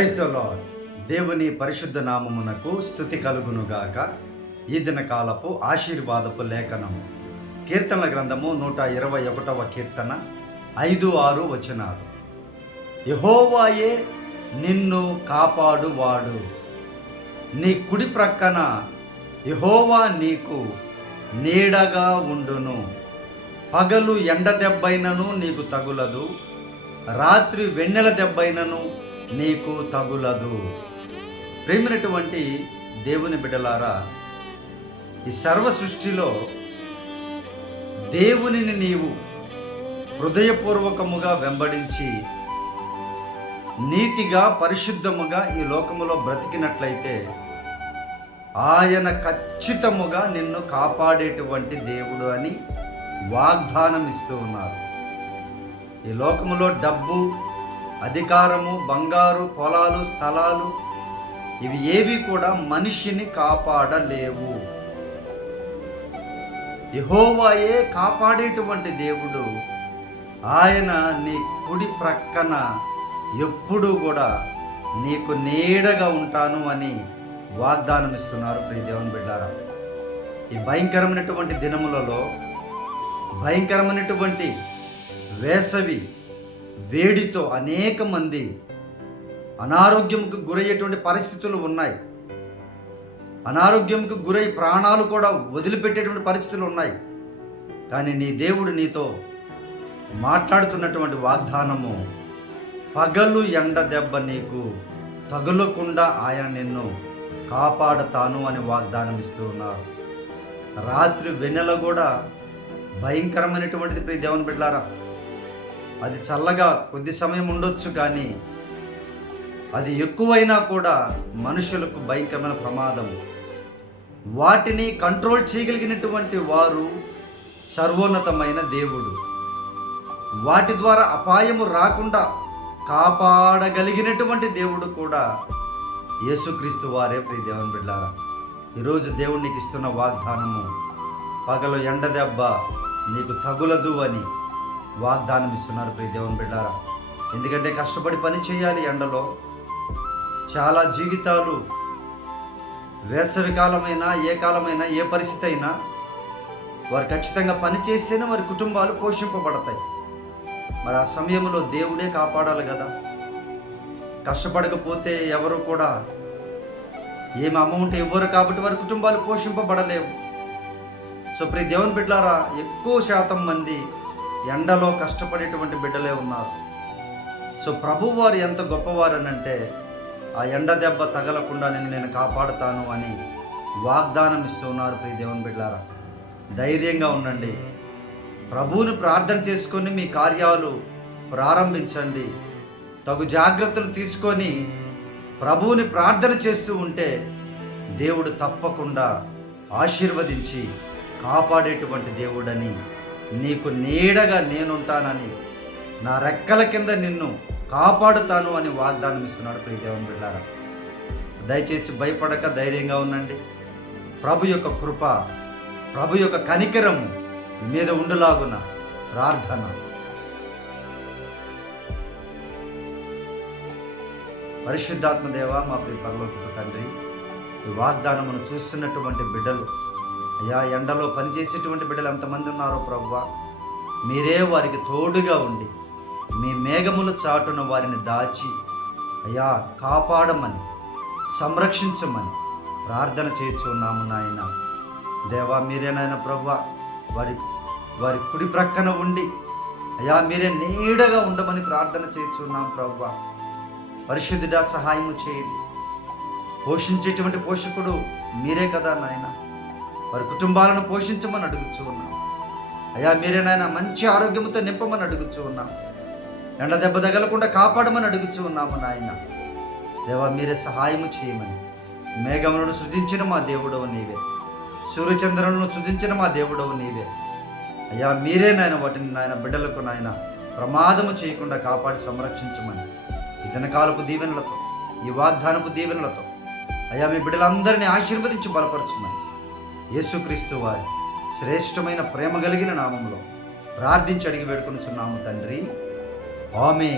Praise the lord దేవుని పరిశుద్ధ నామమునకు స్థుతి కలుగునుగాక. ఈ దిన కాలపు ఆశీర్వాదపు లేఖనము. కీర్తనల గ్రంథము నూట ఇరవై ఒకటవ కీర్తన ఐదు ఆరు వచనాలు. యహోవాయే నిన్ను కాపాడువాడు. నీ కుడి ప్రక్కన యహోవా నీకు నీడగా ఉండును. పగలు ఎండ దెబ్బైనను నీకు తగులదు. రాత్రి వెన్నెల దెబ్బైనను నీకు తగులదు. ప్రేమినటువంటి దేవుని బిడ్డలారా ఈ సర్వ సృష్టిలో దేవునిని నీవు హృదయపూర్వకముగా వెంబడించి నీతిగా పరిశుద్ధముగా ఈ లోకములో బ్రతికినట్లయితే ఆయన ఖచ్చితముగా నిన్ను కాపాడేటువంటి దేవుడు అని వాగ్దానం ఇస్తూ ఉన్నారు. ఈ లోకములో డబ్బు అధికారము బంగారు పొలాలు స్థలాలు ఇవి ఏవి కూడా మనిషిని కాపాడలేవు. యహోవాయే కాపాడేటువంటి దేవుడు. ఆయన నీ కుడి ప్రక్కన ఎప్పుడూ కూడా నీకు నీడగా ఉంటాను అని వాగ్దానం ఇస్తున్నారు ప్రియ దేవుని బిడ్డారా. ఈ భయంకరమైనటువంటి దినములలో భయంకరమైనటువంటి వేసవి వేడితో అనేక మంది అనారోగ్యంకు గురయ్యేటువంటి పరిస్థితులు ఉన్నాయి. అనారోగ్యంకు గురై ప్రాణాలు కూడా వదిలిపెట్టేటువంటి పరిస్థితులు ఉన్నాయి. కానీ నీ దేవుడు నీతో మాట్లాడుతున్నటువంటి వాగ్దానము పగలు ఎండ దెబ్బ నీకు తగులకుండా ఆయన నిన్ను కాపాడతాను అని వాగ్దానం ఇస్తూ ఉన్నారు. రాత్రి వెన్నెల కూడా భయంకరమైనటువంటిది ప్రియ దేవుని బిడ్డారా అది చల్లగా కొద్ది సమయం ఉండొచ్చు కానీ అది ఎక్కువైనా కూడా మనుషులకు భయంకరమైన ప్రమాదం. వాటిని కంట్రోల్ చేయగలిగినటువంటి వారు సర్వోన్నతమైన దేవుడు. వాటి ద్వారా అపాయము రాకుండా కాపాడగలిగినటువంటి దేవుడు కూడా యేసుక్రీస్తు వారే ప్రియ దేవుని బిడ్డారా. ఈరోజు దేవుడు నీకు ఇస్తున్న వాగ్దానము పగలు ఎండ దెబ్బ నీకు తగులదు అని వాగ్దానం ఇస్తున్నారు ప్రియ దేవుని బిడ్డారా. ఎందుకంటే కష్టపడి పని చేయాలి ఎండలో. చాలా జీవితాలు వేసవి కాలమైనా ఏ కాలమైనా ఏ పరిస్థితి అయినా వారు ఖచ్చితంగా పని చేస్తేనే వారి కుటుంబాలు పోషింపబడతాయి. మరి ఆ సమయంలో దేవుడే కాపాడాలి కదా. కష్టపడకపోతే ఎవరు కూడా ఏమి అమౌంట్ ఇవ్వరు కాబట్టి వారి కుటుంబాలు పోషింపబడలేవు. సో ప్రతి దేవుని బిడ్డారా ఎక్కువ శాతం మంది ఎండలో కష్టపడేటువంటి బిడ్డలే ఉన్నారు. సో ప్రభువారు ఎంత గొప్పవారు అని అంటే ఆ ఎండ దెబ్బ తగలకుండా నేను నేను కాపాడుతాను అని వాగ్దానం ఇస్తున్నారు ప్రియ దేవుని బిడ్డారా ధైర్యంగా ఉండండి. ప్రభువుని ప్రార్థన చేసుకొని మీ కార్యాలు ప్రారంభించండి. తగు జాగ్రత్తలు తీసుకొని ప్రభువుని ప్రార్థన చేస్తూ ఉంటే దేవుడు తప్పకుండా ఆశీర్వదించి కాపాడేటువంటి దేవుడని నీకు నీడగా నేనుంటానని నా రెక్కల కింద నిన్ను కాపాడుతాను అని వాగ్దానం ఇస్తున్నాడు ప్రియ బిళ్ళారా. దయచేసి భయపడక ధైర్యంగా ఉండండి. ప్రభు యొక్క కృప ప్రభు యొక్క కనికరము మీద ఉండులాగున ప్రార్థన. పరిశుద్ధాత్మ దేవ మా ప్రియ పరలోక తండ్రి ఈ వాగ్దానమును చూస్తున్నటువంటి బిడ్డలు అయ్యా ఎండలో పనిచేసేటువంటి బిడ్డలు ఎంతమంది ఉన్నారో ప్రవ్వ? మీరే వారికి తోడుగా ఉండి మీ మేఘములు చాటున వారిని దాచి అయ్యా కాపాడమని సంరక్షించమని ప్రార్థన చేస్తున్నాము నాయన. దేవా మీరే నాయన వారి వారి కుడి ప్రక్కన ఉండి అయ్యా మీరే నీడగా ఉండమని ప్రార్థన చేస్తున్నాం ప్రవ్వ. పరిశుద్ధిగా సహాయము చేయండి. పోషించేటువంటి పోషకుడు మీరే కదా నాయనా. వారి కుటుంబాలను పోషించమని అడుగుచూ ఉన్నాం. అయ్యా మీరే నాయన మంచి ఆరోగ్యంతో నింపమని అడుగుచూ ఉన్నాం. ఎండ దెబ్బ తగలకుండా కాపాడమని అడుగుచూ ఉన్నాము నాయన. దేవా మీరే సహాయము చేయమని. మేఘములను సృజించిన మా దేవుడవు నీవే. సూర్యచంద్రులను సృజించిన మా దేవుడవు నీవే. అయ్యా మీరే నాయన వాటిని నాయన బిడ్డలకు నాయన ప్రమాదము చేయకుండా కాపాడి సంరక్షించమని. ఇతనకాలపు దీవెనలతో ఈ వాగ్దానపు దీవెనలతో. అయ్యా మీ బిడ్డలందరినీ ఆశీర్వదించి బలపరచమని. యేసుక్రీస్తు వారి శ్రేష్టమైన ప్రేమ కలిగిన నామంలో ప్రార్థించి అడిగి వేడుకొనుచున్నాము తండ్రి. ఆమె